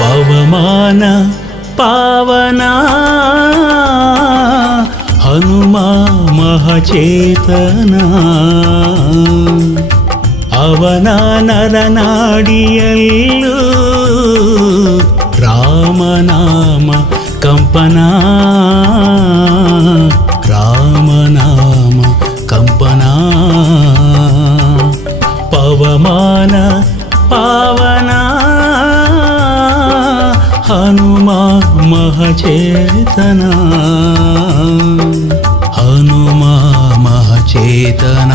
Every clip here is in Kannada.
ಪವಮಾನ ಪಾವನಾ ಹನುಮ ಮಹಚೇತನ ಅವನ ನರನಾಡಿಯಲ್ಲೂ ರಾಮನಾಮ ಕಂಪನ ರಾಮನಾಮ ಕಂಪನ ಪವಮಾನ ಪಾವನ ಹನುಮ ಮಹಚೇತನ ಹನುಮ ಮಹಚೇತನ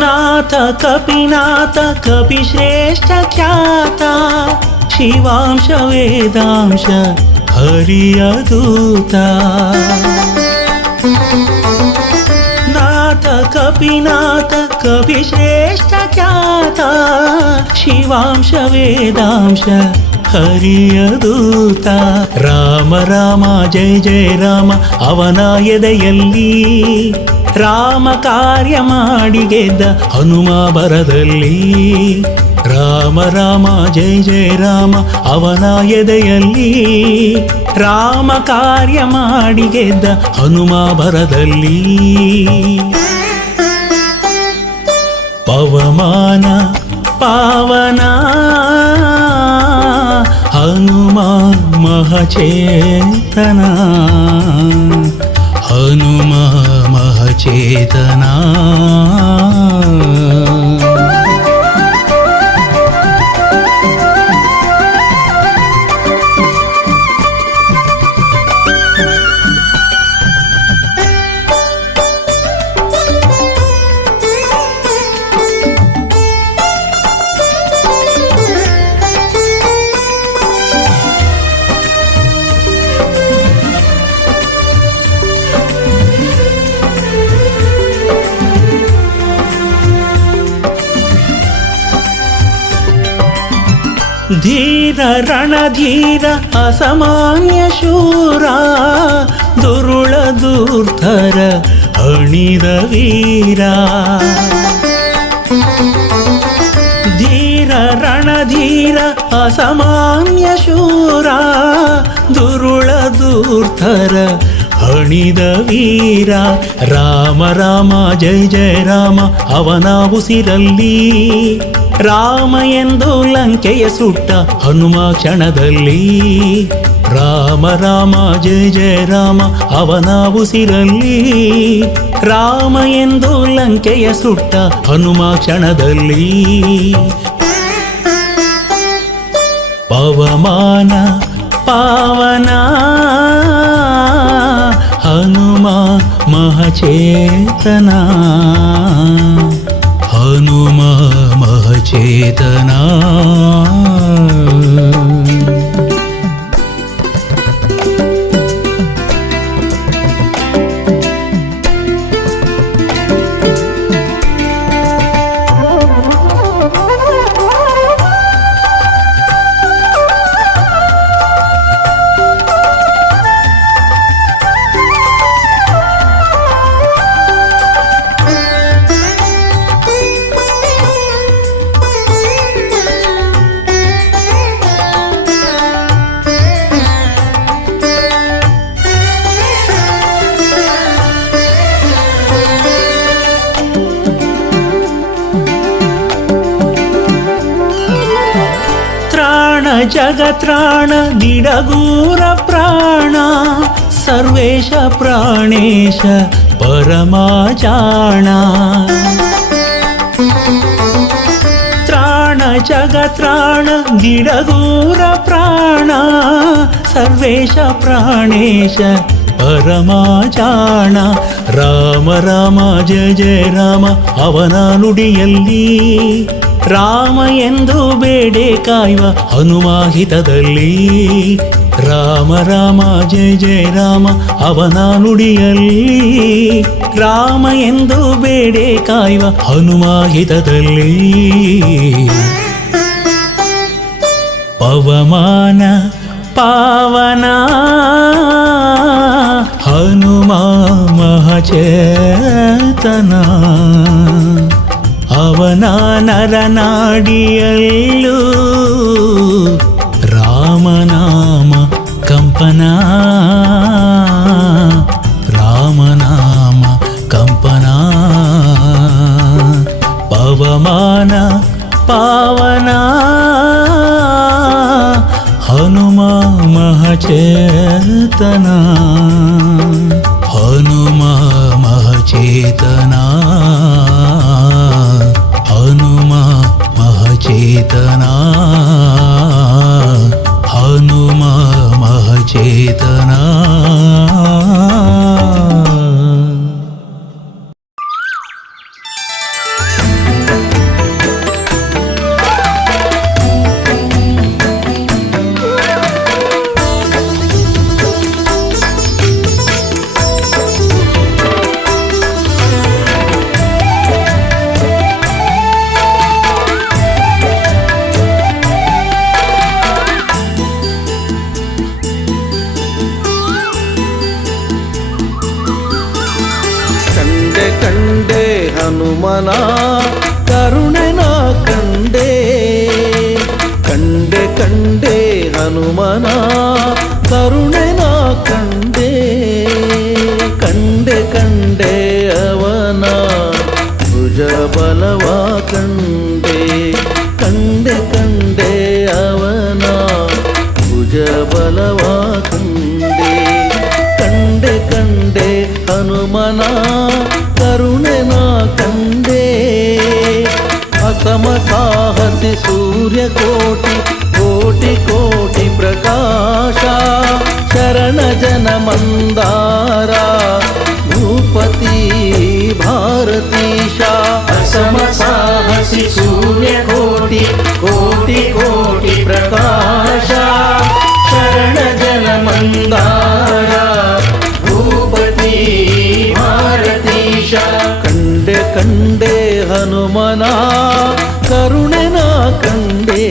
ನಾಥ ಕಪಿನಾಥ ಕಪಿಶ್ರೇಷ್ಠ ಖ್ಯಾತ ಶಿವಾಂಶ ವೇದಾಂಶ ಹರಿಯ ದೂತ ನಾಥ ಕಪಿನಾಥ ಕಪಿಶ್ರೇಷ್ಠ ಖ್ಯಾತ ಶಿವಾಂಶ ವೇದಾಂಶ ಹರಿಯ ದೂತ ರಾಮ ರಾಮ ಜಯ ಜಯ ರಾಮ ಅವನ ಎದೆಯಲ್ಲಿ ರಾಮ ಕಾರ್ಯ ಮಾಡಿ ಗೆದ್ದ ಹನುಮ ಬರದಲ್ಲಿ ರಾಮ ರಾಮ ಜಯ ಜಯ ರಾಮ ಅವನ ಎದೆಯಲ್ಲಿ ರಾಮ ಕಾರ್ಯ ಮಾಡಿ ಗೆದ್ದ ಹನುಮ ಬರದಲ್ಲಿ ಪವಮಾನ ಪಾವನ ಹನುಮ ಮಹಚೇತನ ಹನುಮ ಮಹಚೇತನ ಧೀರ ರಣಧೀರ ಅಸಾಮಾನ್ಯ ಶೂರ ದುರುಳ ಧೂರ್ತರ ಅಣಿದ ವೀರ ಧೀರ ರಣಧೀರ ಅಸಾಮಾನ್ಯ ಶೂರ ದುರುಳ ಧೂರ್ತರ ಹಣಿದ ವೀರ ರಾಮ ರಾಮ ಜಯ ಜಯ ರಾಮ ಅವನ ಉಸಿರಲ್ಲಿ ರಾಮ ಎಂದು ಲಂಕೆಯ ಸುಟ್ಟ ಹನುಮ ಕ್ಷಣದಲ್ಲಿ ರಾಮ ರಾಮ ಜಯ ಜಯ ರಾಮ ಅವನ ಉಸಿರಲ್ಲಿ ರಾಮ ಎಂದು ಲಂಕೆಯ ಸುಟ್ಟ ಹನುಮ ಕ್ಷಣದಲ್ಲಿ ಪವಮಾನ ಪಾವನ ಹನುಮ ಮಹಚೇತನ ಹನುಮ ಮಹಚೇತನ ಜಗತ್ರಾಣ ನಿಡಗೂರ ಪ್ರಾಣ ಸರ್ವೇಶ ಪ್ರಾಣೇಶ ಪರಮಾಚಾಣ ತ್ರಾಣ ಜಗತ್ರಾಣ ನಿಡಗೂರ ಪ್ರಾಣ ಸರ್ವೇಶ ಪ್ರಾಣೇಶ ಪರಮಾಚಾಣ ರಾಮ ರಾಮ ಜಯ ಜಯ ರಾಮ ಅವನ ನುಡಿಯಲ್ಲಿ ರಾಮ ಎಂದು ಬೇಡೆ ಕಾಯುವ ಹನುಮಾಹಿತದಲ್ಲಿ ರಾಮ ರಾಮ ಜಯ ಜಯ ರಾಮ ಅವನ ನುಡಿಯಲ್ಲಿ ರಾಮ ಎಂದು ಬೇಡೆ ಕಾಯುವ ಹನುಮಾಹಿತದಲ್ಲಿ ಪವಮಾನ ಪಾವನ ಹನುಮ ಮಹಚೇತನ ಅವನ ನರನಾಡಿಯಲ್ಲೂ ರಾಮನಾಮ ಕಂಪನ ರಾಮನಾಮ ಕಂಪನ ಪವಮಾನ ಪಾವನ ಹನುಮ ಮಹಚೇತನ ಹನುಮ ಮಹಚೇತನ ಹನುಮ ಮಹಚೇತನ ಹನುಮ ಮಹಚೇತನ ಹನುಮನ ಕರುಣೆನ ಕಂಡೆ ಕಂಡೆ ಕಂಡೆ ಹನುಮನ ಕರುಣೆನ ಕಂಡೆ ಕಂಡೆ ಕಂಡೆ ಅವನ ಭುಜ ಬಲವ ಕಂಡೆ ಕಂಡೆ ಕಂಡೆ ಅವನ ಭುಜ ಬಲವ ಕಂಡೆ ಕಂಡೆ ಕಂಡೆ ಹನುಮನ ಕರುಣೆನ ಕಂಡೆ ಅಸಮ ಸಾಹಸಿ ಸೂರ್ಯ ಕೋಟಿ ಕೋಟಿ ಕೋಟಿ ಪ್ರಕಾಶ ಶರಣ ಜನ ಮಂದಾರ ಭೂಪತಿ ಭಾರತೀಶ ಅಸಮ ಸಾಹಸಿ ಸೂರ್ಯ ಕೋಟಿ ಕೋಟಿ ಕೋಟಿ ಪ್ರಕಾಶ ಶರಣ ಜನ ಮಂದಾರ ಭೂಪತಿ ಭಾರತೀಶ ಕಂಡೆ ಕಂಡೆ ಹನುಮನ ಕರುಣೆನ ಕಂಡೆ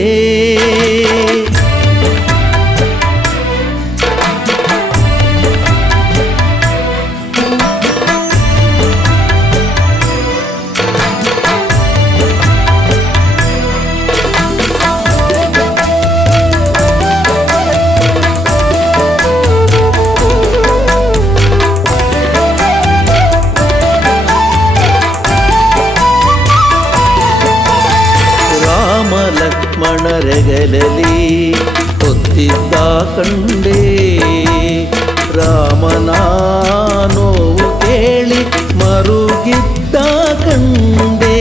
ಲಕ್ಷ್ಮಣರೆಗಲಲಿ ಹೊತ್ತಿದ್ದ ಕಂಡೆ ರಾಮನ ನೋವು ಕೇಳಿ ಮರುಗಿದ್ದ ಕಂಡೆ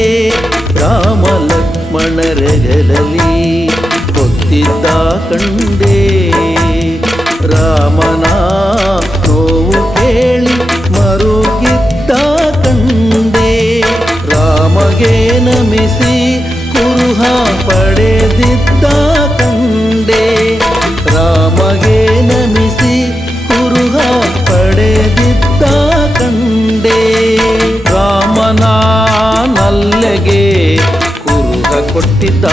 ರಾಮ ಲಕ್ಷ್ಮಣರೆಗಲಲಿ ಹೊತ್ತಿದ್ದ ಕಂಡೆ ರಾಮನ ನೋವು ಕೇಳಿ ಮರುಗಿದ್ದ ಕಂಡೆ ರಾಮಗೆ ನಮಿಸಿ ಕುರುಹ ಪಡೆದಿದ್ದ ಕಂಡೆ ರಾಮಗೆ ನಮಿಸಿ ಕುರುಹ ಪಡೆದಿದ್ದ ಕಂಡೆ ರಾಮನ ನಲ್ಲೆಗೆ ಕುರುಹ ಕೊಟ್ಟಿದ್ದ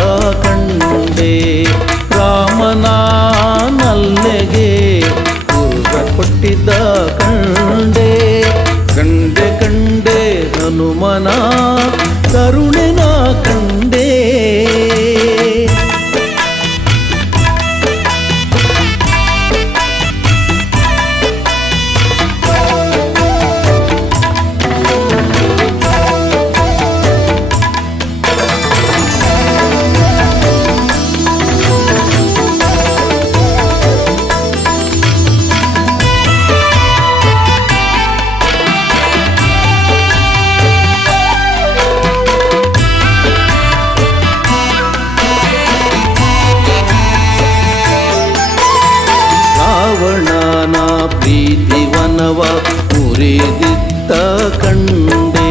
ಕಂಡೆ ರಾಮನ ನಲ್ಲೆಗೆ ಕುರುಹ ಕೊಟ್ಟಿದ್ದ ಕಂಡೆ ಕಂಡೆ ಕಂಡೆ ಹನುಮನ ಕರುಣೆನ ಕಂಡೆ ಪ್ರೀತಿವನವ ಮುರಿದಿದ್ದ ಕಂಡೆ.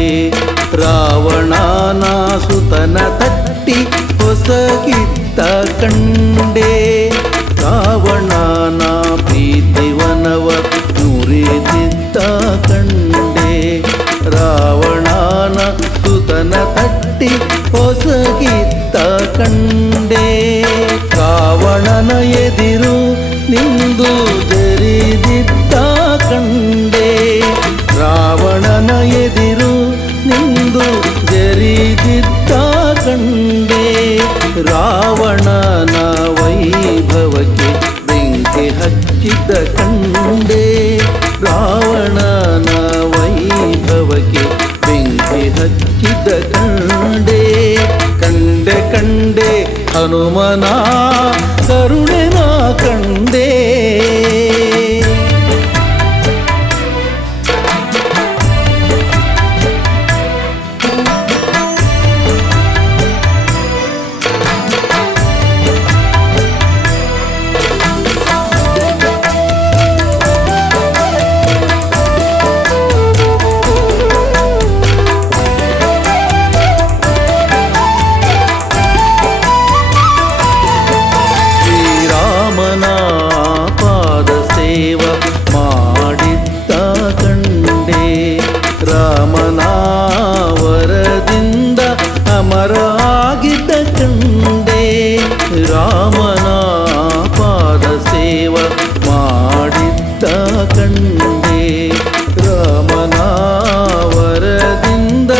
ರಾವಣನ ಸುತನ ತಟ್ಟಿ ಹೊಸಗಿದ್ದ ಕಂಡೆ. ರಾವಣನ ಪ್ರೀತಿವನವ ಮುರಿದಿದ್ದ ಕಂಡೆ. ರಾವಣನ ಸುತನ ತಟ್ಟಿ ಹೊಸಗಿದ್ದ ಕಂಡೆ. ರಾವಣನ ಎದಿರು ನಿಂದು ಜರಿದಿದ್ದ ಕಂಡೆ. ರಾವಣನ ಎದಿರು ನಿಂದು ಜರಿದಿದ್ದ ಕಂಡೆ. ರಾವಣನ ವೈಭವಕ್ಕೆ ಬೆಂಕಿ ಹಚ್ಚಿದ್ದ ಕಂಡೆ. ರಾವಣನ ವೈಭವಕ್ಕೆ ಬೆಂಕಿ ಹಚ್ಚಿದ್ದ ಕಂಡೆ. ಕಂಡೆ ಕಂಡೆ ಹನುಮನ ಕರುಣೆನ ಕಂಡೆ. ಮಾಡಿದ್ದ ಕಂಡೆ. ರಾಮನ ವರದಿಂದ ಅಮರ ಆಗಿದ್ದ ಕಂಡೆ. ರಾಮನ ಪಾದ ಸೇವ ಮಾಡಿದ್ದ ಕಂಡೆ. ರಾಮನ ವರದಿಂದ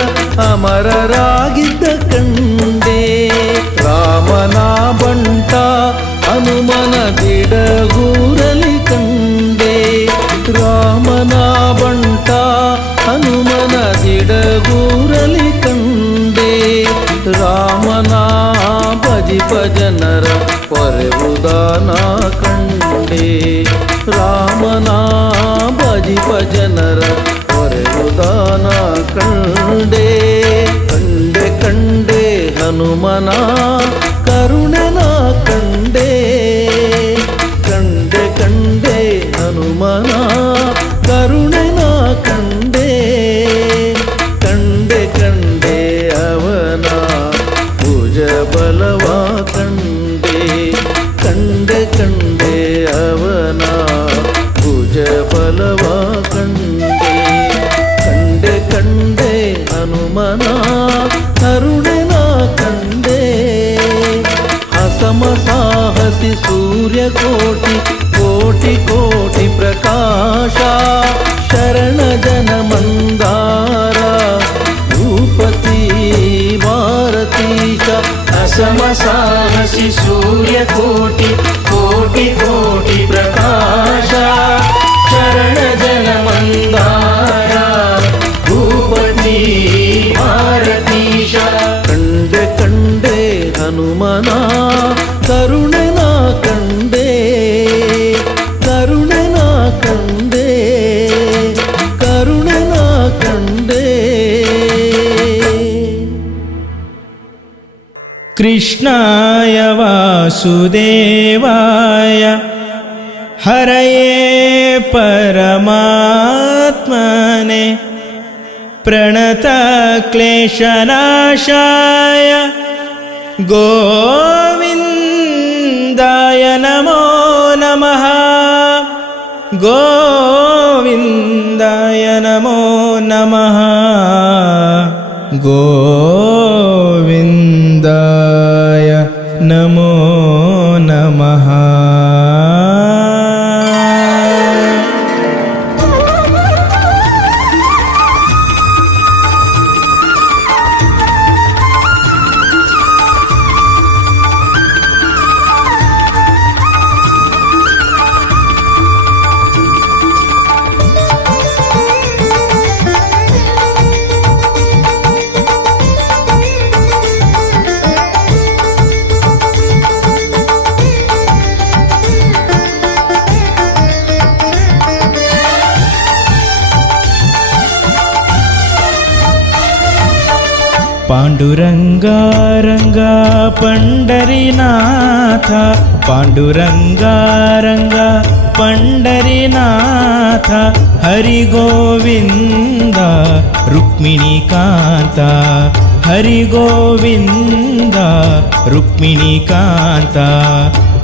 ಅಮರರಾಗಿದ್ದ ಕಂಡೆ. ರಾಮನ ಬಂಟ ಹನುಮನ ದಿಡಗೂರಲಿ ಕಂಡೆ. ರಾಮನ ಬಂಟ ಹನುಮನ ದಿಡಗೂರಲಿ ಕಂಡೆ. ರಾಮನ ಭಜಿಪ ಜನರ ಪೊರೆವುದಾನ ಕಂಡೆ. ರಾಮನ ಭಜಿಪ ಜನರ ಪೊರೆವುದಾನ ಕಂಡೆ. ಕಂಡೆ ಕಂಡೆ ಹನುಮನ ಕರುಣೆನ ಕಂಡೆ. ಕಂಡೆ ಕಂಡೆ ಹನುಮನ ಕರುಣೆನ ಕಂಡೆ. ಕಂಡೆ ಕಂಡೆ ಅವನ ಭುಜ ಬಲವ ಕಂಡೆ. ಕಂಡೆ ಕಂಡೆ ಅವನ ಭುಜ ಬಲವ ಕಂಡೆ. ಕಂಡೆ ಕಂಡೆ ಹನುಮನ ಕರುಣೆನ ಕಂಡೆ. ಸಮಸಾಹಸಿ ಸೂರ್ಯಕೋಟಿ ಕೋಟಿ ಕೋಟಿ ಪ್ರಕಾಶ. ಶರಣ ಜನ ಮಂದಾರ ಭೂಪತಿ ಭಾರತೀಶ. ಅಸಮಸಾಹಸಿ ಸೂರ್ಯಕೋಟಿ ಕೋಟಿ ಕೋಟಿ ಪ್ರಕಾಶ. ಶರಣ ಜನ ಮಂದಾರ ಭೂಪತಿ ಭಾರತೀಶ. ಕಂಡೆ ಕಂಡೆ ಹನುಮನ ಕರುಣೆನ ಕಂಡೆ. ಕರುಣೆನ ಕಂಡೆ. ಕರುಣೆನ ಕಂಡೆ. ಕೃಷ್ಣಾಯ ವಾಸುದೇವಾಯ ಹರಯೇ ಪರಮಾತ್ಮನೆ ಪ್ರಣತಕ್ಲೇಶನಾಶಾಯ ಗೋವಿಂದಾಯ ನಮೋ ನಮಃ. ಗೋವಿಂದಾಯ ನಮೋ ನಮಃ. ಗೋವಿಂದಾಯ ನಮೋ ನಮಃ. पांडुरंगा रंगा पंढरीनाथ पांडुरंगा रंगा पंढरीनाथ हरि गोविंद रुक्मिणीकांत हरि गोविंद रुक्मिणीकांत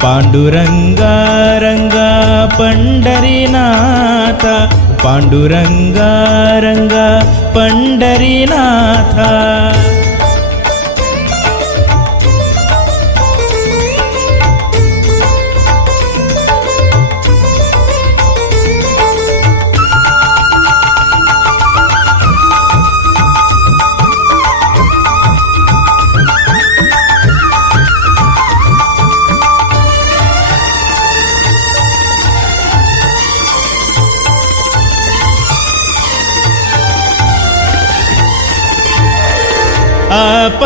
पांडुरंगा रंगा पंढरीनाथ पांडुरंगा रंगा पंढरीनाथ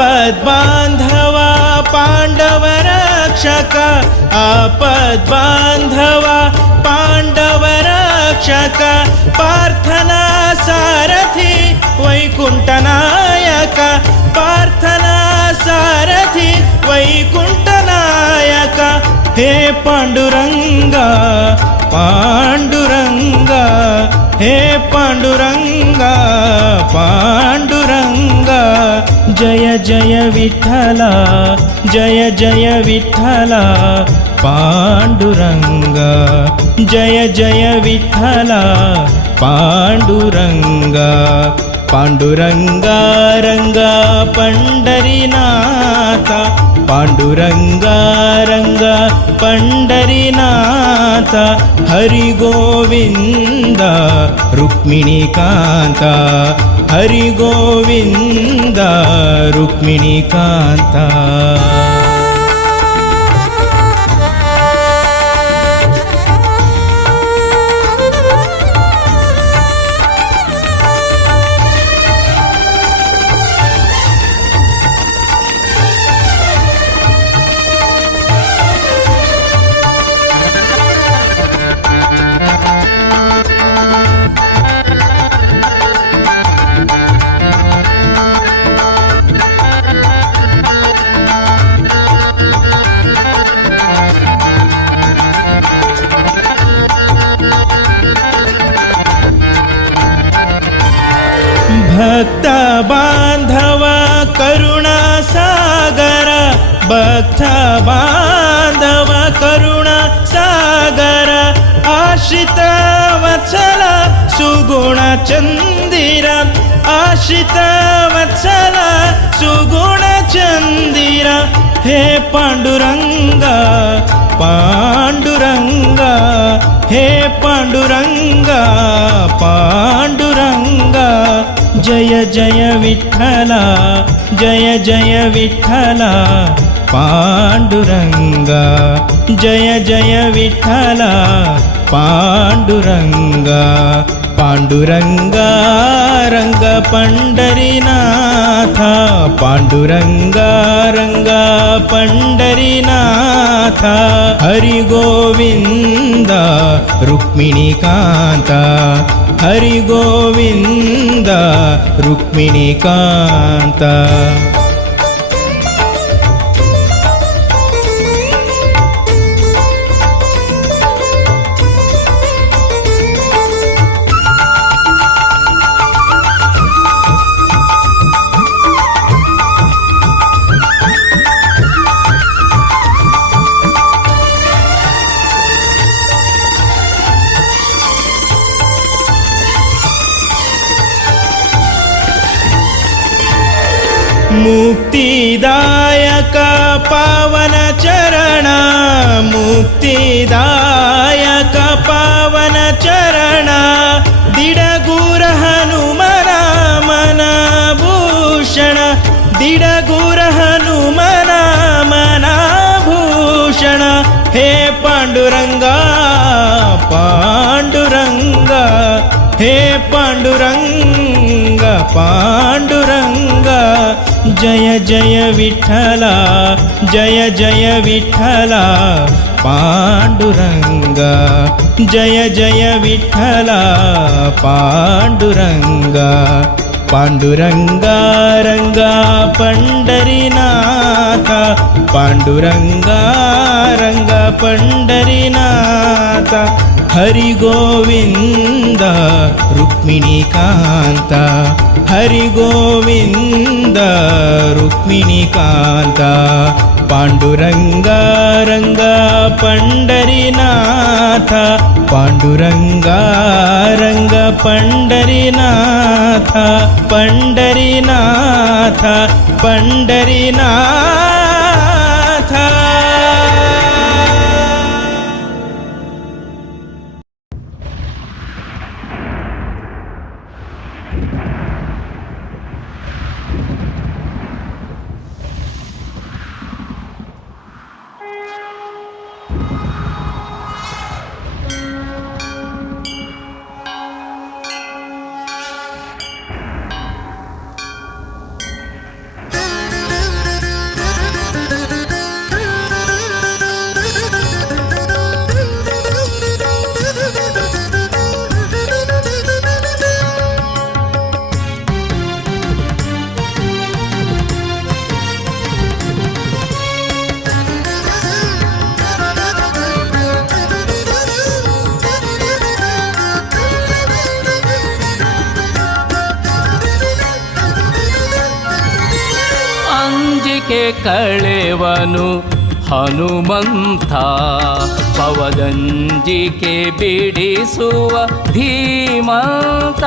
आपद्बांधवा पांडव रक्षक आपद्बांधवा पांडव रक्षक प्रार्थना सारथी वैकुंठनायक प्रार्थना सारथी वैकुंठनायक हे पांडुरंगा पांडुरंगा हे पांडुरंगा पांडुरंगा जय जय विठ्ठला जय जय विठ्ठला पांडुरंगा जय जय विठ्ठला पांडुरंगा पांडुरंगा रंगा पंढरीनाथ पांडुरंगा रंगा पंढरीनाथ हरि गोविंद रुक्मिणीकांत हरि गोविंद रुक्मिणीकांत भक्त बांधव करुणा सागर भक्त बांधव करुणा सागर आश्रित वत्सल सुगुण चंदिर आश्रित वत्सल सुगुण चंदिर हे पांडुरंगा पांडुरंगा हे पांडुरंगा पांडुरंगा जय जय विठ्ठला जय जय विठ्ठला पांडुरंगा जय जय विठ्ठला पांडुरंगा पांडुरंगा रंग पंढरीनाथ पांडुरंगा रंगा पंढरीनाथ हरि गोविंद रुक्मिणीकांत हरि गोविंद रुक्मिणीकांत मुक्तिदायक पावन चरण मुक्तिदायक पावन चरण दिडगुर हनुमना मन भूषण दिडगुर हनुमना मन भूषण हे पांडुरंगा पांडुरंगा हे पांडुरंगा पांडुरंगा जय जय विठ्ठला जय जय विठ्ठला पांडुरंगा जय जय विठ्ठला पांडुरंगा ಪಾಂಡುರಂಗ ರಂಗ ಪಂಡರಿನಾಥ ಪಾಂಡುರಂಗ ರಂಗ ಪಂಡರಿನಾಥ ಹರಿ ಗೋವಿಂದ ರುಕ್ಮಿಣಿಕಾಂತ ಹರಿ ಗೋವಿಂದ ರುಕ್ಮಿಣಿಕಾಂತ ಪಾಂಡುರಂಗ ರಂಗ ಪಂಡರಿನಾಥ ಪಾಂಡುರಂಗ ರಂಗ ಪಂಡರಿನಾಥ ಪಂಡರಿನಾಥ ಪಂಡರಿನಾಥ. ಕಳೆವನು ಹನುಮಂತ ಪವದಂಜಿಕೆ ಬಿಡಿಸುವ ಧೀಮಂತ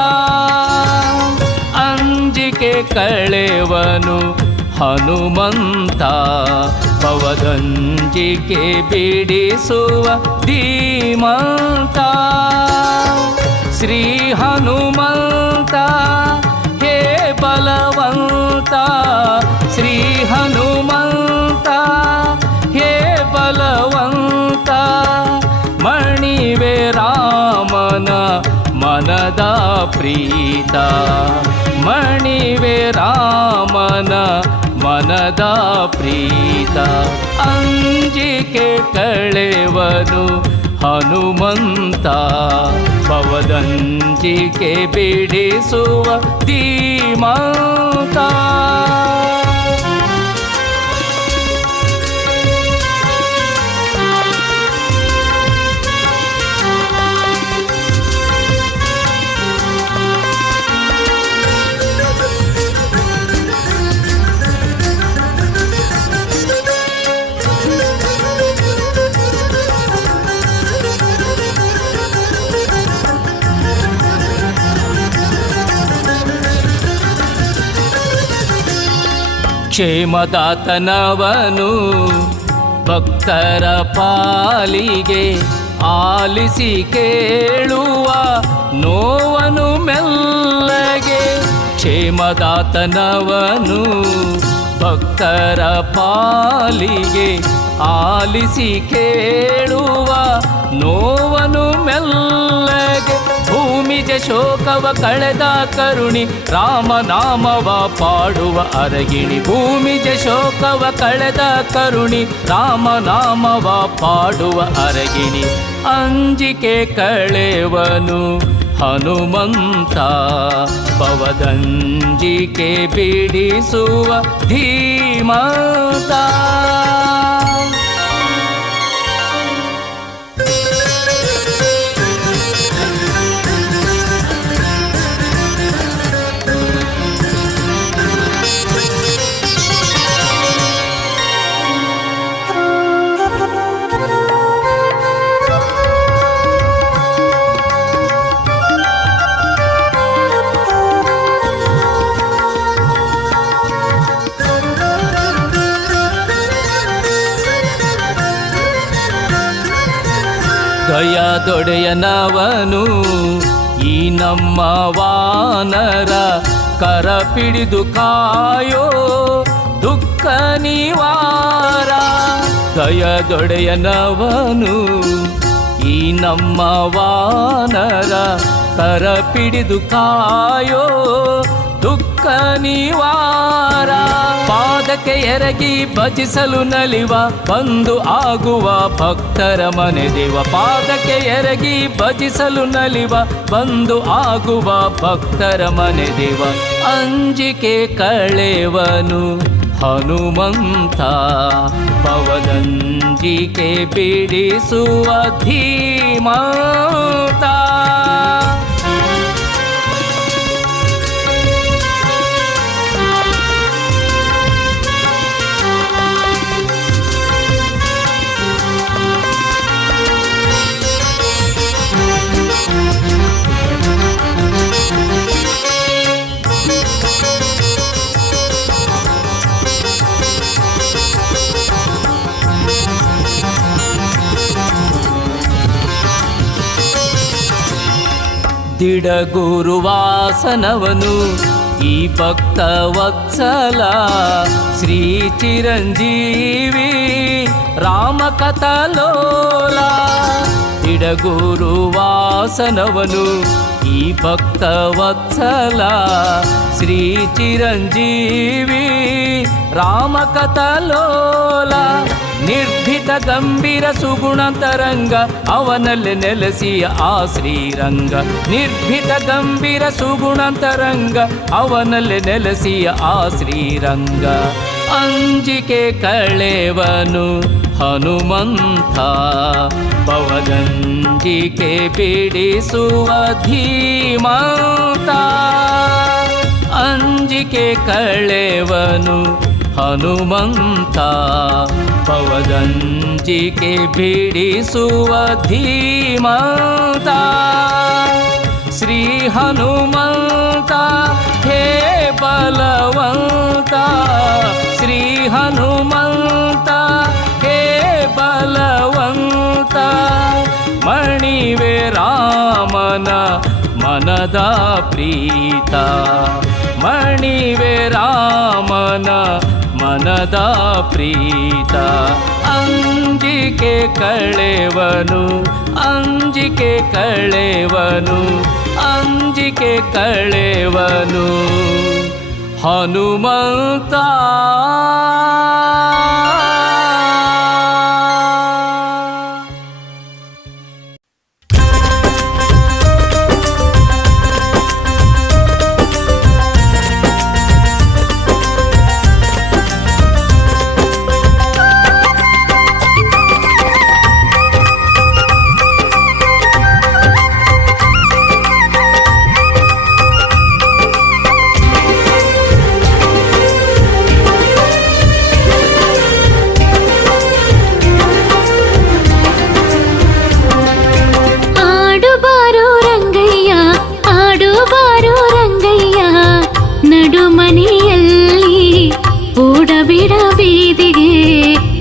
ಅಂಜಿಕೆ ಕಳೆವನು ಹನುಮಂತ ಪವದಂಜಿಕೆ ಬಿಡಿಸುವ ಧೀಮಂತ ಶ್ರೀ ಹನುಮಂತ ಹೇ ಬಲವಂತ ಶ್ರೀ ಹನುಮಂತ ಹೇ ಬಲವಂತ ಮಣಿವೆ ರಾಮನ ಮನದ ಪ್ರೀತ ಮಣಿವೆ ರಾಮನ ಮನದ ಪ್ರೀತ ಅಂಜಿಕೆ ಕಳೆವನು ಹನುಮಂತ ಪವದಂಜಿಕೆ ಬಿಡಿಸುವ ಧೀಮಂತ ಕ್ಷೇಮದಾತನವನು ಭಕ್ತರ ಪಾಲಿಗೆ ಆಲಿಸಿ ಕೇಳುವ ನೋವನು ಮೆಲ್ಲಗೆ ಕ್ಷೇಮದಾತನವನು ಭಕ್ತರ ಪಾಲಿಗೆ ಆಲಿಸಿ ಕೇಳುವ ನೋವನು ಮೆಲ್ಲಗೆ ಭೂಮಿಜ ಶೋಕವ ಕಳೆದ ಕರುಣಿ ರಾಮನಾಮವ ಪಾಡುವ ಅರಗಿಣಿ ಭೂಮಿಜ ಶೋಕವ ಕಳೆದ ಕರುಣಿ ರಾಮನಾಮವ ಪಾಡುವ ಅರಗಿಣಿ ಅಂಜಿಕೆ ಕಳೆವನು ಹನುಮಂತ ಪವದಂಜಿಕೆ ಬಿಡಿಸುವ ಧೀಮಂತ ದಯದೊಡೆಯನವನು ಈ ನಮ್ಮ ವಾನರ ಕರ ಪಿಡಿದು ಕಾಯೋ ದುಃಖ ನಿವಾರ ದಯದೊಡೆಯನವನು ಈ ನಮ್ಮ ವಾನರ ಕರ ಪಿಡಿದು ಕಾಯೋ ದುಃಖ ನಿವಾರ ಪಾದಕ್ಕೆ ಎರಗಿ ಭಜಿಸಲು ನಲಿವ ಬಂದು ಆಗುವ ಭಕ್ತರ ಮನೆ ದೇವ ಪಾದಕ್ಕೆ ಎರಗಿ ಭಜಿಸಲು ನಲಿವ ಬಂದು ಆಗುವ ಭಕ್ತರ ಮನೆ ದೇವ ಅಂಜಿಕೆ ಕಳೆವನು ಹನುಮಂತ ಪವದಂಜಿಕೆ ಬಿಡಿಸುವ ಧೀಮಂತ. ದಿಡಗುರುವಾಸನವನು ಈ ಭಕ್ತ ವತ್ಸಲ ಶ್ರೀ ಚಿರಂಜೀವಿ ರಾಮಕಥಲೋಲ. ದಿಡಗುರುವಾಸನವನು ಈ ಭಕ್ತ ವತ್ಸಲ ಶ್ರೀ ಚಿರಂಜೀವಿ ರಾಮಕಥಲೋಲ. ನಿರ್ಭೀತ ಗಂಭೀರ ಸುಗುಣಂತರಂಗ ಅವನಲ್ಲಿ ನೆಲೆಸಿಯ ಆ ಶ್ರೀರಂಗ. ನಿರ್ಭೀತ ಗಂಭೀರ ಸುಗುಣಂತರಂಗ ಅವನಲ್ಲಿ ನೆಲೆಸಿಯ ಆ ಶ್ರೀರಂಗ. ಅಂಜಿಕೆ ಕಳೆವನು ಹನುಮಂತ ಪವದಂಜಿಕೆ ಬಿಡಿಸುವ ಧೀಮಂತ. ಅಂಜಿಕೆ ಕಳೆವನು ಹನುಮಂತ ಪವದಂಜಿಕೆ ಬಿಡಿಸುವ ಧೀಮಂತ. ಶ್ರೀ ಹನುಮಂತ ಹೇ ಬಲವಂತ. ಶ್ರೀ ಹನುಮಂತ ಹೇ ಬಲವಂತ. ಮಣಿವೆ ರಾಮನ ಮನದ ಪ್ರೀತ. ಮಣಿವೆ ರಾಮನ ಮನದ ಪ್ರೀತ. ಅಂಜಿಕೆ ಕಳೆವನು ಅಂಜಿಕೆ ಕಳೆವನು ಅಂಜಿಕೆ ಕಳೆವನು ಹನುಮಂತ.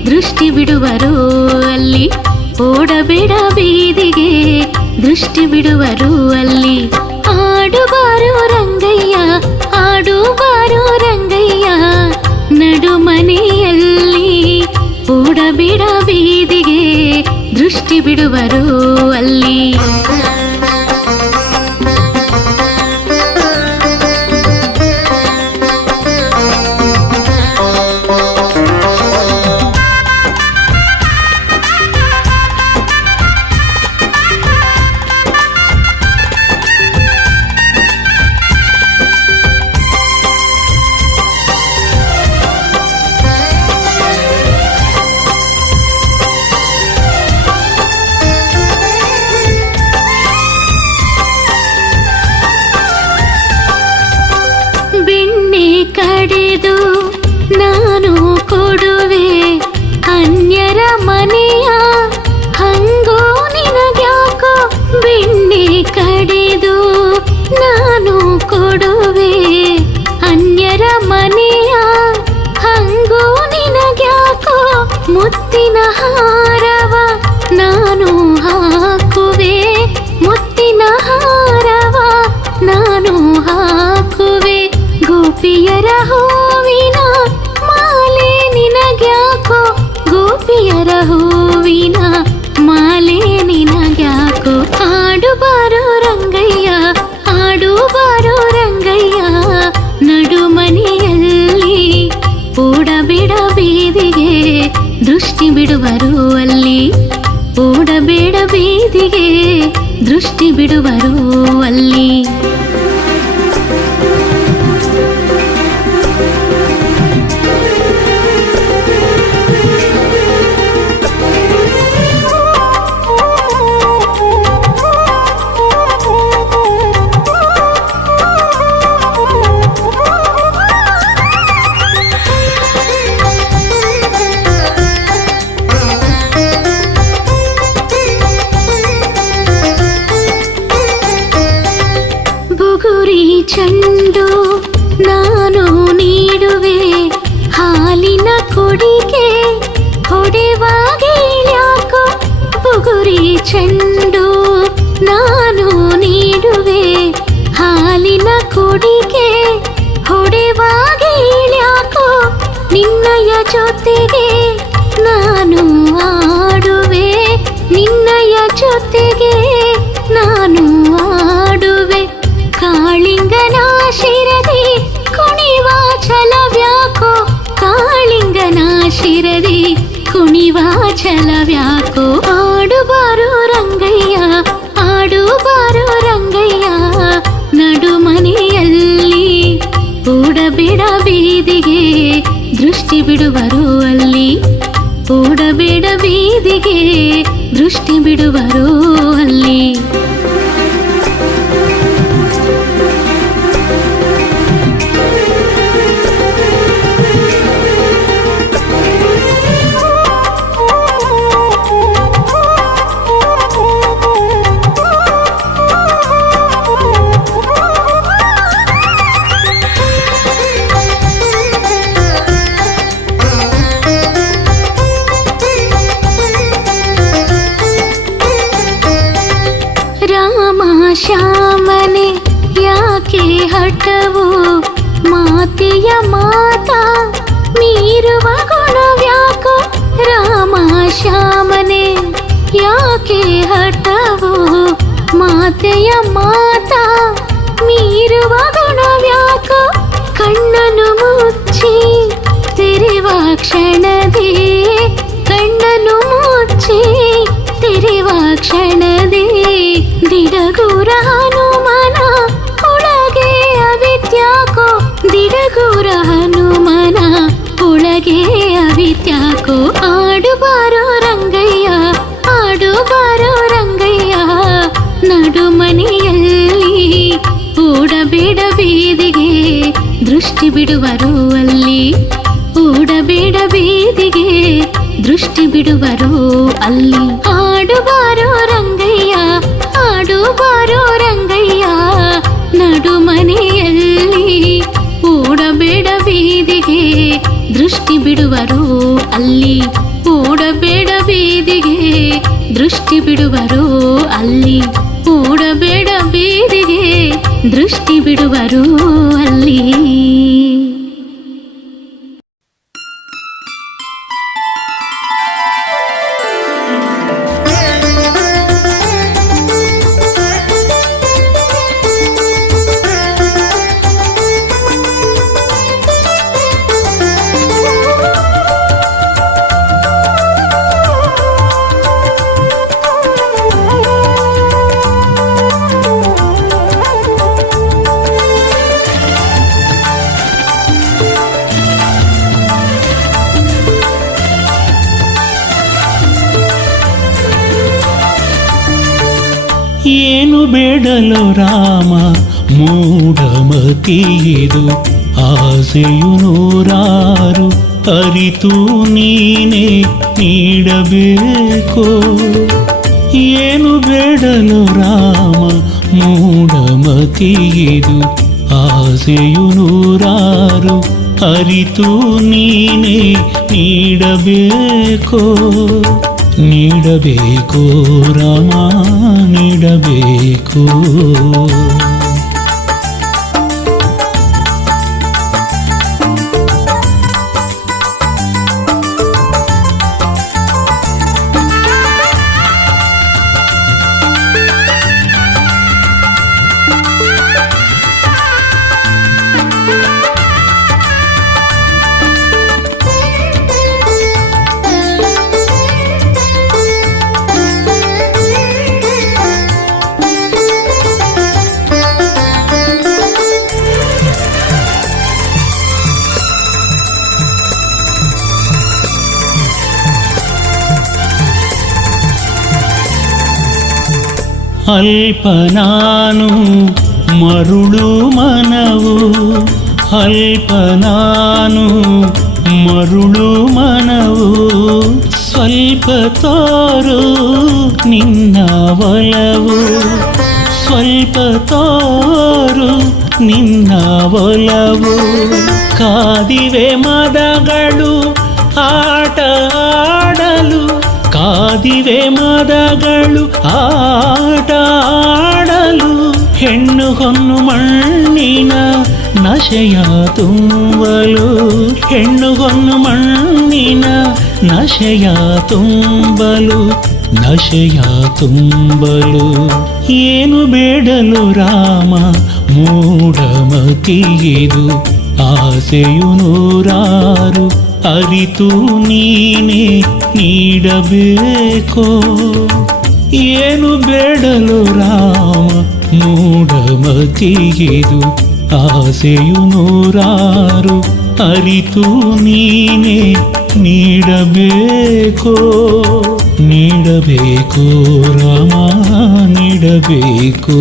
ದೃಷ್ಟಿ ಬಿಡುವರು ಅಲ್ಲಿ, ಓಡಬೇಡ ಬೀದಿಗೆ ದೃಷ್ಟಿ ಬಿಡುವರು ಅಲ್ಲಿ. ಆಡುಬಾರು ರಂಗಯ್ಯ, ಆಡುಬಾರು ರಂಗಯ್ಯ, ನಡು ಮನೆಯಲ್ಲಿ ಓಡಬೇಡ ಬೀದಿಗೆ ದೃಷ್ಟಿ ಬಿಡುವರು ಅಲ್ಲಿ. ಕಡೆದು ನಾನು ಕೊಡುವೆ ಅನ್ಯರ ಮನೆಯ ಹಂಗೋ ನಿನಗ್ಯಾಕೋ. ಬೆಣ್ಣೆ ಕಡೆದು ನಾನು ಕೊಡುವೆ ಅನ್ಯರ ಮನೆಯ ಹಂಗೋ ನಿನಗ್ಯಾಕೋ. ಮುತ್ತಿನ ಹಾರವ ನಾನು ಹಾಕುವೆ, ಮುತ್ತಿನ ಹಾರವ ನಾನು ಹಾಕುವೆ. ಗೋಪಿಯರ ಹೂವಿನ ಮಾಲೆ ನಿನಗ್ಯಾಕೋ, ಗೋಪಿಯರ ಹೂವಿನ ಮಾಲೆ ನಿನಗ್ಯಾಕೋ. ಆಡುಬಾರೋ ರಂಗಯ್ಯ, ಆಡುಬಾರೋ ರಂಗಯ್ಯ, ನಡು ಮನೆಯಲ್ಲಿ ಓಡಬೇಡ ಬೀದಿಗೆ ದೃಷ್ಟಿ ಬಿಡುವರು ಅಲ್ಲಿ, ಓಡಬೇಡ ಬೀದಿಗೆ ದೃಷ್ಟಿ ಬಿಡುವರು ಅಲ್ಲಿ. ಹೂಡಿಕೆ ಹೊಡೆವಾಗೀಳ್ಯಾಕೋ ನಿನ್ನಯ ಜೊತೆಗೆ ನಾನು ಆಡುವೆ, ನಿನ್ನಯ ಜೊತೆಗೆ ನಾನು ಆಡುವೆ. ಕಾಳಿಂಗನ ಶಿರದಿ ಕುಣಿವ ಛಲವ್ಯಾಕೋ, ಕಾಳಿಂಗನ ಶಿರದಿ ಕುಣಿವ ಛಲವ್ಯಾಕೋ. ಆಡುಬಾರೋ ರಂಗಯ್ಯ, ಆಡುಬಾರೋ ರಂಗಯ್ಯ, ನಡುಮನೆಯಲ್ಲಿ ಓಡಬೇಡ ಬೀದಿಗೆ, ದೃಷ್ಟಿ ಬಿಡುವರು ಅಲ್ಲಿ. ಓಡಬೇಡ ಬೀದಿಗೆ, ದೃಷ್ಟಿ ಬಿಡುವರು ಅಲ್ಲಿ. ಶ್ಯಾಮನೆ ಯಾಕೆ ಹಠವು, ಮಾತೆಯ ಮಾತಾ ಮೀರುವ ಗುಣವ್ಯಾಕೋ. ರಾಮ ಶ್ಯಾಮನೆ ಯಾಕೆ ಹಠವು, ಮಾತೆಯ ಮಾತಾ ಮೀರುವ ಗುಣವ್ಯಾಕೋ. ಕಣ್ಣನು ಮುಚ್ಚಿ ತೆರೆವ ಕ್ಷಣದೇ, ಕಣ್ಣನು ಮುಚ್ಚಿ ತೆರೆವ ಕ್ಷಣದೇ ದಿಡಗೂರ ಹನುಮನ ಒಳಗೆ ಅವಿತ್ಯಾಕೋ, ದಿಡಗೂರ ಹನುಮನ ಒಳಗೆ ಅವಿತ್ಯಾಕೋ. ಆಡುಬಾರೋ ರಂಗಯ್ಯ, ಆಡುಬಾರೋ ರಂಗಯ್ಯ, ನಡುಮನೆಯಲ್ಲಿ ಓಡಬೇಡ ಬೀದಿಗೆ, ದೃಷ್ಟಿ ಬಿಡುವರು ಅಲ್ಲಿ. ಓಡಬೇಡ ಬೀದಿಗೆ, ದೃಷ್ಟಿ ಬಿಡುವರು ಅಲ್ಲಿ. ಆಡುಬಾರೋ ರಂಗಯ್ಯ, ಆಡುಬಾರೋ ರಂಗಯ್ಯ, ನಡುಮನೆಯಲ್ಲಿ ಓಡಬೇಡ ಬೀದಿಗೆ, ದೃಷ್ಟಿ ಬಿಡುವರು ಅಲ್ಲಿ. ಓಡಬೇಡ ಬೀದಿಗೆ, ದೃಷ್ಟಿ ಬಿಡುವರು ಅಲ್ಲಿ. ಓಡಬೇಡ ಬೀದಿಗೆ, ದೃಷ್ಟಿ ಬಿಡುವರು ಅಲ್ಲಿ. ಏನು ಬೇಡಲು ರಾಮ ಮೂಢಮತಿಯಿದು, ಆಸೆಯು ನೂರಾರು ಅರಿತು ನೀನೇ ನೀಡಬೇಕು. ಏನು ಬೇಡಲು ರಾಮ ಮೂಢಮತಿಯಿದು, ಆಸೆಯು ನೂರಾರು ಅರಿತು ನೀನೇ ನೀಡಬೇಕು. ನೀಡಬೇಕು ರಾಮ ನೀಡಬೇಕು. ಅಲ್ಪ ನಾನು ಮರುಳು ಮನವು, ಅಲ್ಪ ನಾನು ಮರುಳು ಮನವು. ಸ್ವಲ್ಪ ತೋರು ನಿನ್ನ ಒಲವು, ಸ್ವಲ್ಪ ತೋರು ನಿನ್ನ ಒಲವು. ಕಾದಿವೆ ಮದಗಳು ಆಟ ಆಡಲು, ಕಾದಿವೆ ಮದಗಳು ಆಟ ಆಡಲು. ಹೆಣ್ಣು ಹೊನ್ನು ಮಣ್ಣಿನ ಮಣ್ಣಿನ ನಶೆಯ ತುಂಬಲು ಹೆಣ್ಣು ಹೊನ್ನು ಮಣ್ಣಿನ ನಶೆಯ ತುಂಬಲು ನಶೆಯ ತುಂಬಲು ಏನು ಬೇಡಲು ರಾಮ ಮೂಢಮತಿಯಿದು ಆಸೆಯು ನೂರಾರು ಅರಿತು ನೀನೇ ನೀಡಬೇಕೋ ಏನು ಬೇಡಲು ರಾಮ ಮೂಢಮತಿಯಿದು ಆಸೆಯು ನೂರಾರು ಅರಿತು ನೀನೇ ನೀಡಬೇಕೋ ನೀಡಬೇಕೋ ರಾಮ ನೀಡಬೇಕೋ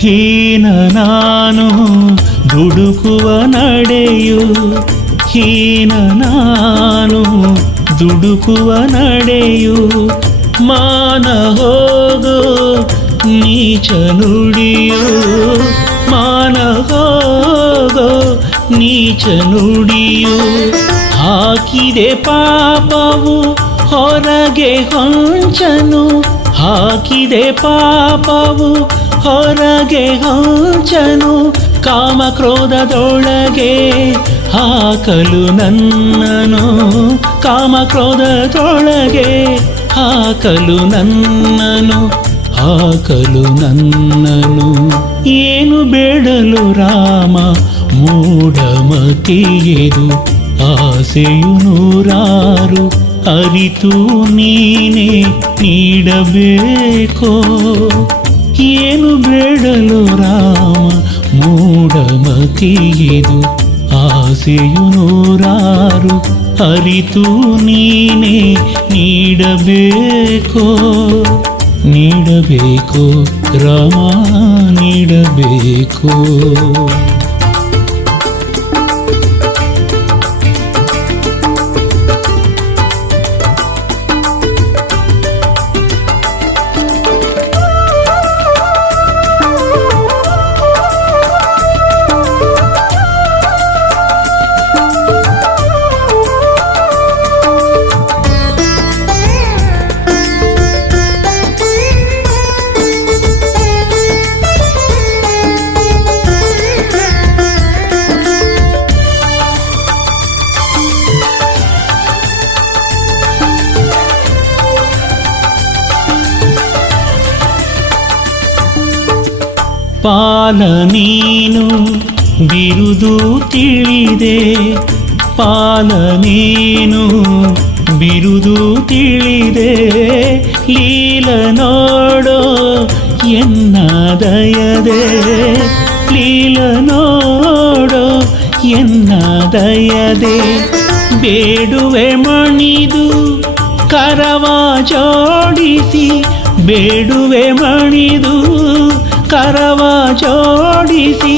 ಹೀನ ನಾನು ದುಡುಕುವ ನಡೆಯು ಹೀನ ನಾನು ದುಡುಕುವ ನಡೆಯು ಮಾನ ಹೋಗೋ ನೀಚ ನುಡಿಯು ಮಾನ ಹೋಗೋ ನೀಚ ನುಡಿಯು ಹಾಕಿದೆ ಪಾಪವು ಹೊರಗೆ ಹೊಂಚನು ಹಾಕಿದೆ ಪಾಪವು ಹೊರಗೆ ಹೊಂಚನು ಕಾಮಕ್ರೋಧದೊಳಗೆ ಹಾಕಲು ನನ್ನನು ಕಾಮಕ್ರೋಧದೊಳಗೆ ಹಾಕಲು ನನ್ನನು ಹಾಕಲು ನನ್ನನು ಏನು ಬೇಡಲು ರಾಮ ಮೂಢಮತಿಯೆದು ಆಸೆಯು ನೂರಾರು ಅರಿತು ನೀನೇ ನೀಡಬೇಕೋ ಏನು ಬೇಡಲು ರಾಮ ಮೂಢಮತಿಯಿದು ಆಸೆಯು ನೂರಾರು ಅರಿತು ನೀನೇ ನೀಡಬೇಕೋ ನೀಡಬೇಕೋ ರಾಮ ನೀಡಬೇಕೋ ಪಾಲ ನೀನು ಬಿರುದು ತಿಳಿದೆ ಪಾಲ ನೀನು ಬಿರುದು ತಿಳಿದೆ ಲೀಲ ನೋಡೋ ಎನ್ನ ದಯದೆ ಲೀಲ ನೋಡೋ ಎನ್ನ ದಯದೆ ಬೇಡುವೆ ಮಣಿದು ಕರವ ಜೋಡಿಸಿ ಬೇಡುವೆ ಮಣಿದು ಕರವ ಜೋಡಿಸಿ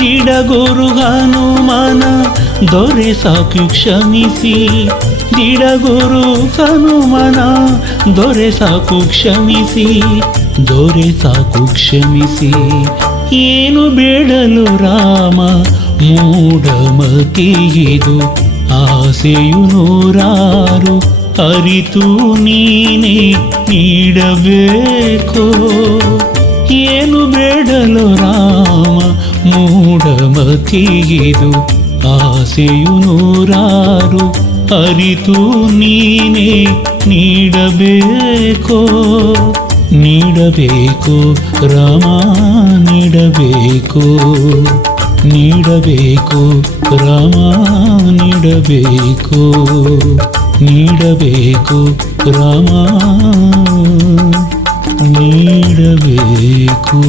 ದಿಡಗುರು ಹನುಮನ ದೊರೆ ಸಾಕು ಕ್ಷಮಿಸಿ ದಿಡಗುರು ಹನುಮನ ದೊರೆ ಸಾಕು ಕ್ಷಮಿಸಿ ದೊರೆ ಸಾಕು ಕ್ಷಮಿಸಿ ಏನು ಬೇಡಲು ರಾಮ ಮೂಢಮತಿಯಿದು ಆಸೆಯು ನೂರಾರು ಅರಿತು ನೀನೇ ನೀಡಬೇಕೋ ಏನು ಬೇಡಲು ರಾಮ ಮೂಢಮತಿಯಿದು ಆಸೆಯು ನೂರಾರು ಅರಿತು ನೀನೇ ನೀಡಬೇಕೋ ನೀಡಬೇಕೋ ರಾಮ ನೀಡಬೇಕೋ ನೀಡಬೇಕೋ ರಾಮ ನೀಡಬೇಕೋ ನೀಡಬೇಕೋ ರಾಮ ನೀಡಬೇಕು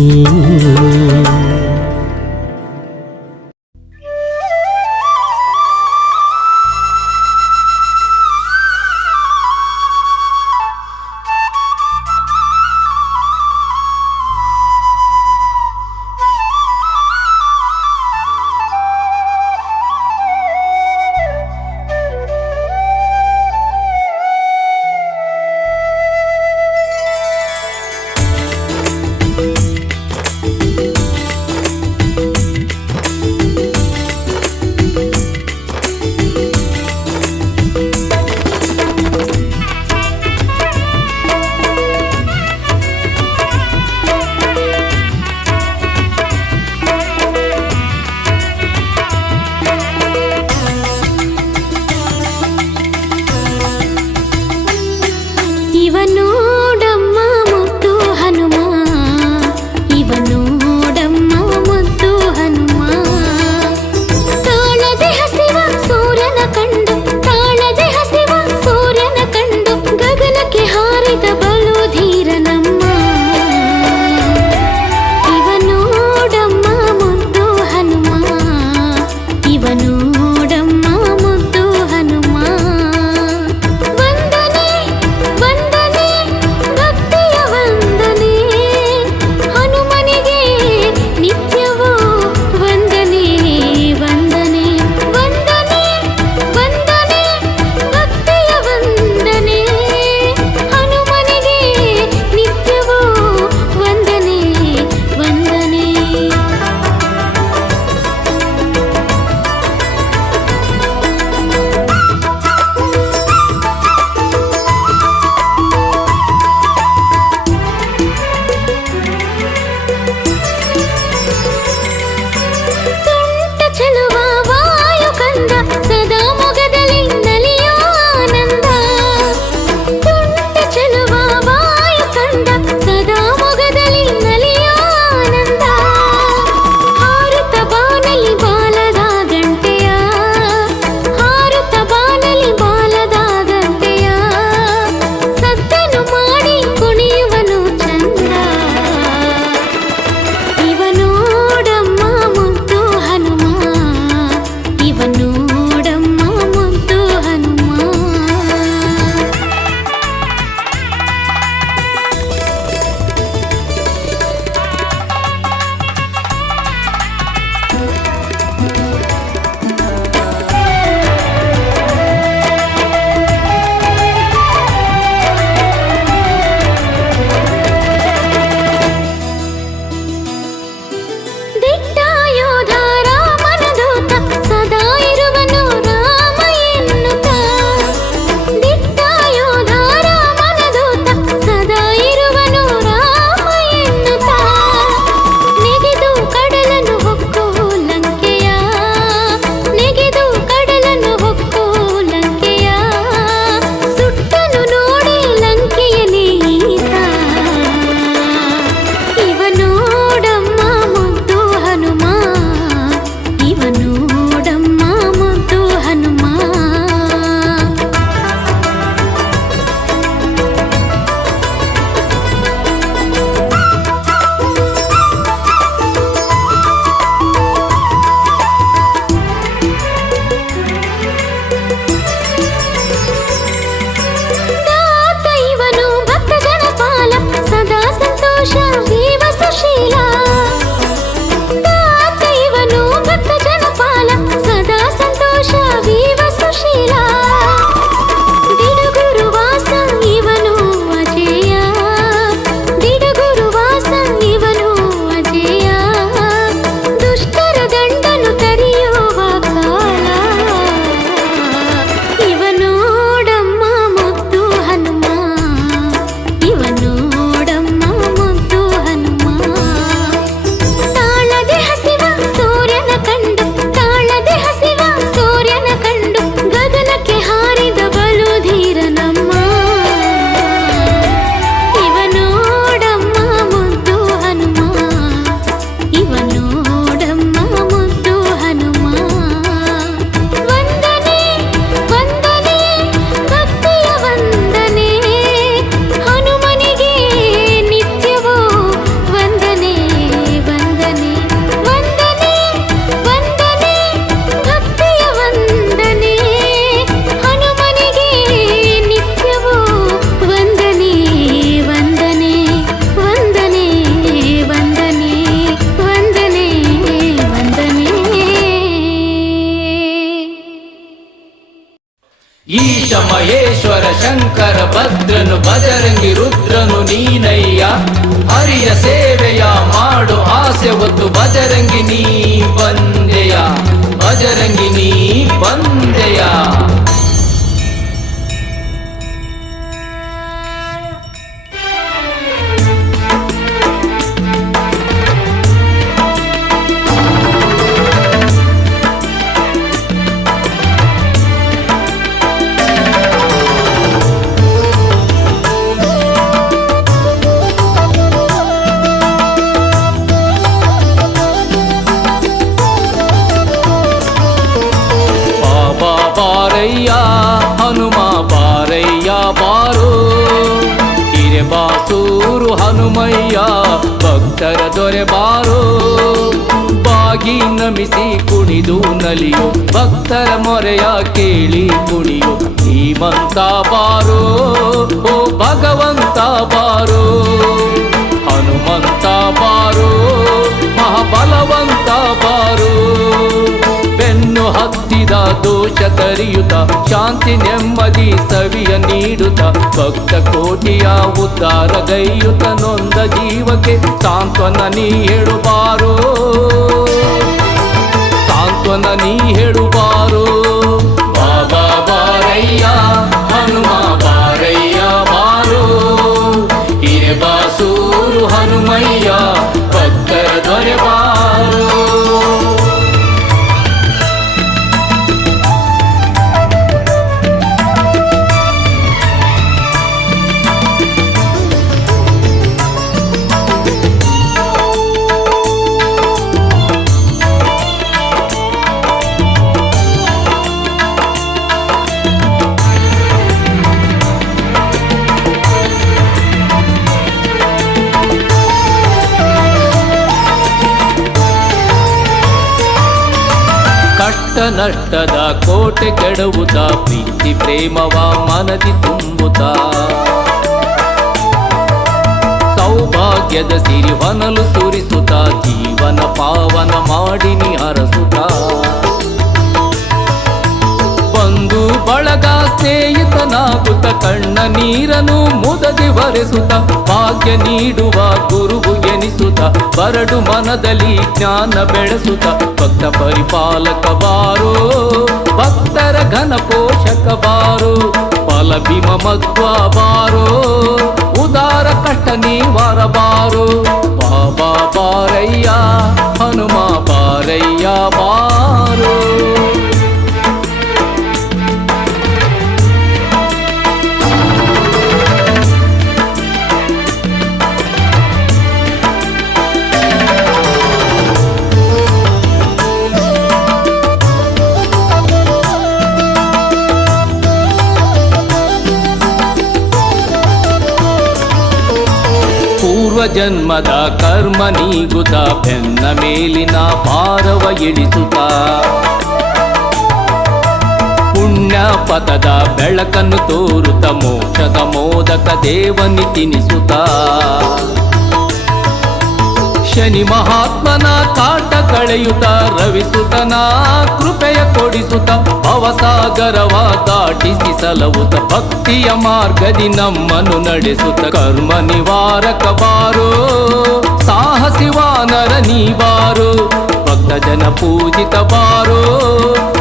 ಮಹೇಶ್ವರ ಶಂಕರ ಭದ್ರನು ಬಜರಂಗಿ ರುದ್ರನು ನೀನಯ್ಯ ಹರಿಯ ಸೇವೆಯ ಮಾಡು ಆಸೆ ಹೊತ್ತು ಬಜರಂಗಿ ನೀ ಬಂದೆಯ ಬಜರಂಗಿ ನೀ ಬಂದೆಯ ಬಾರಯ್ಯ ಹನುಮ ಬಾರಯ್ಯ ಬಾರೋ ಹಿರೆ ಬಾಸೂರು ಹನುಮಯ್ಯ ಭಕ್ತರ ದೊರೆ ಬಾರೋ ಬಾಗಿ ನಮಿಸಿ ಕುಣಿದು ನಲಿಯೋ ಭಕ್ತರ ಮೊರೆಯ ಕೇಳಿ ಕುಣಿಯೋ ಧೀಮಂತ ಬಾರೋ ಓ ಭಗವಂತ ಬಾರೋ ಹನುಮಂತ ಬಾರೋ ಮಹಾಬಲವಂತ ಬಾರೋ ಬೆನ್ನು ಹತ್ತಿದ ದೋಷ ತರಿಯುತ್ತ ಶಾಂತಿ ನೆಮ್ಮದಿ ಸವಿಯ ನೀಡುತ್ತ ಭಕ್ತ ಕೋಟಿಯ ಉದ್ಧಾರಗೈಯುತ್ತ ನೊಂದ ಜೀವಕ್ಕೆ ಸಾಂತ್ವನ ನೀ ಹೇಳುಬಾರೋ ಸಾಂತ್ವನ ನೀ ಹೇಳುಬಾರೋ ಬಾಬಾ ಬಾರಯ್ಯ ಹನುಮ ಬಾರಯ್ಯ ಬಾರೋ ಹಿರೆ ಬಾಸೂರು ಹನುಮಯ್ಯ ಭಕ್ತರ ದೊರೆ ಬಾರೋ ಕಷ್ಟ ನಷ್ಟದ ಕೋಟೆ ಕೆಡವುತ್ತ ಪ್ರೀತಿ ಪ್ರೇಮವ ಮನದಿ ತುಂಬುತ್ತ ಸೌಭಾಗ್ಯದ ಸಿರಿ ಹೊನಲು ಸುರಿಸುತ್ತ ಜೀವನ ಪಾವನ ಮಾಡಿ ನೀ ಹರಸುತ್ತ ಬಂಧು ಬಳಗ ಸ್ನೇಹಿತನಾಗುತ್ತ ಕಣ್ಣ ನೀರನು ಮುದದಿ ವರೆಸುತ್ತ ಭಾಗ್ಯ ನೀಡುವ ಗುರುವು ಎನಿಸುತ್ತ ಬರಡು ಮನದಲ್ಲಿ ಜ್ಞಾನ ಬೆಳೆಸುತ್ತ ಭಕ್ತ ಪರಿಪಾಲಕ ಬಾರೋ ಭಕ್ತರ ಘನ ಪೋಷಕ ಬಾರೋ ಫಲ ಭೀಮ ಮಧ್ವ ಬಾರೋ ಉದಾರ ಕಷ್ಟ ನಿವಾರ ಬಾರೋ ಬಾಬಾ ಬಾರಯ್ಯ ಹನುಮ ಬಾರಯ್ಯ ಬಾರೋ ಪೂರ್ವ ಜನ್ಮದ ಕರ್ಮ ನೀಗುತ್ತ ಬೆನ್ನ ಮೇಲಿನ ಭಾರವ ಇಳಿಸುತ್ತ ಪುಣ್ಯ ಪದದ ಬೆಳಕನ್ನು ತೋರುತ್ತ ಮೋಕ್ಷದ ಮೋದಕ ದೇವನಿ ತಿನಿಸುತ್ತ ಶನಿ ಮಹಾತ್ಮನ ಕಾಟ ಕಳೆಯುತ್ತ ರವಿಸುತನ ಕೃಪೆಯ ಕೊಡಿಸುತ್ತ ಭವಸಾಗರವ ದಾಟಿಸಿ ಸಲವುತ್ತ ಭಕ್ತಿಯ ಮಾರ್ಗದಿ ನಮ್ಮನ್ನು ನಡೆಸುತ್ತ ಕರ್ಮ ನಿವಾರಕ ಬಾರೋ ಸಾಹಸಿ ವಾನರ ನೀವಾರೋ ಭಕ್ತ ಜನ ಪೂಜಿತ ಬಾರೋ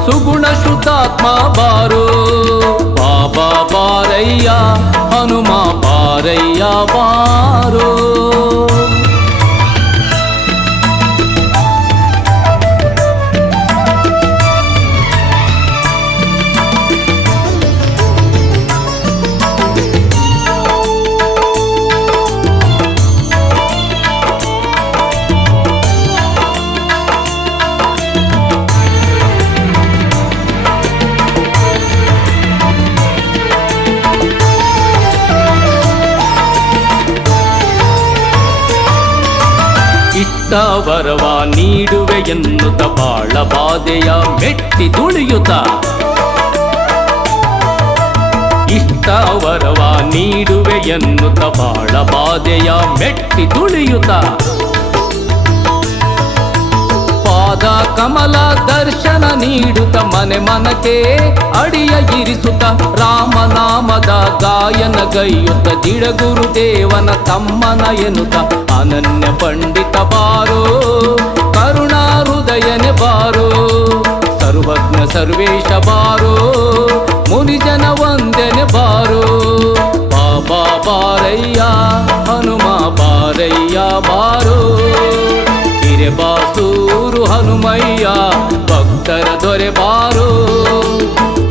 ಸುಗುಣ ಶುದ್ಧಾತ್ಮ ಬಾರೋ ಬಾಬಾ ಬಾರಯ್ಯ ಹನುಮ ಬಾರಯ್ಯ ಬಾರೋ ವರವ ನೀಡುವೆ ಎನ್ನುತ್ತ ಬಾಳ ಬಾಧೆಯ ಮೆಟ್ಟಿ ತುಳಿಯುತ್ತ ಇಷ್ಟ ವರವ ನೀಡುವೆ ಎನ್ನುತ್ತ ಬಾಳ ಬಾಧೆಯ ಮೆಟ್ಟಿ ತುಳಿಯುತ್ತ ಪಾದ ಕಮಲ ದರ್ಶನ ನೀಡುತ್ತ ಮನೆ ಮನಕ್ಕೆ ಅಡಿಯ ಇರಿಸುತ್ತ ರಾಮನಾಮದ ಗಾಯನ ಗೈಯುತ್ತ ದಿಡಗುರು ದೇವನ ತಮ್ಮನ ಎನ್ನುತ್ತ ಅನನ್ಯ ಪಂಡಿತ ಬಾರೋ ಕರುಣಾ ಹೃದಯನೆ ಬಾರೋ ಸರ್ವಜ್ಞ ಸರ್ವೇಶ ಬಾರೋ ಮುನಿಜನ ವಂದನೆ ಬಾರೋ ಬಾಬಾ ಬಾರಯ್ಯ ಹನುಮ ಬಾರಯ್ಯ ಬಾರೋ ಹಿರೇಬಾಸೂರು ಹನುಮಯ್ಯ ಭಕ್ತರ ದೊರೆ ಬಾರೋ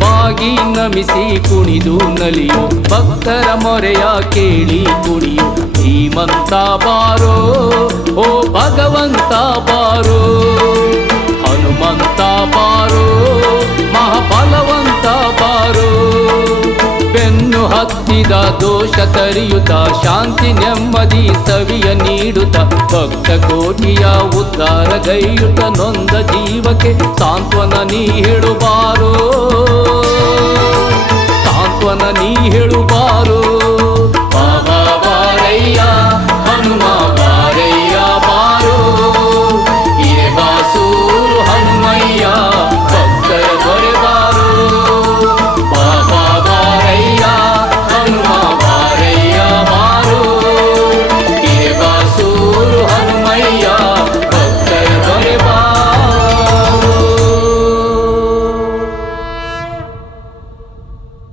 ಬಾಗಿ ನಮಿಸಿ ಕುಣಿದು ನಲಿಯು ಭಕ್ತರ ಮೊರೆಯ ಕೇಳಿ ಕುಣಿಯು ಧೀಮಂತ ಬಾರೋ ಓ ಭಗವಂತ ಬಾರೋ ಹನುಮಂತ ಬಾರೋ ಮಹಾಬಲವಂತ ಬಾರೋ ಬೆನ್ನು ಹತ್ತಿದ ದೋಷ ತರಿಯುತ್ತ ಶಾಂತಿ ನೆಮ್ಮದಿ ಸವಿಯ ನೀಡುತ್ತ ಭಕ್ತ ಕೋಟಿಯ ಉದ್ಧಾರ ಗೈಯುತ್ತ ನೊಂದ ಜೀವಕ್ಕೆ ಸಾಂತ್ವನ ನೀ ಹೇಳುಬಾರೋ ಸಾಂತ್ವನ ನೀ ಹೇಳುಬಾರೋ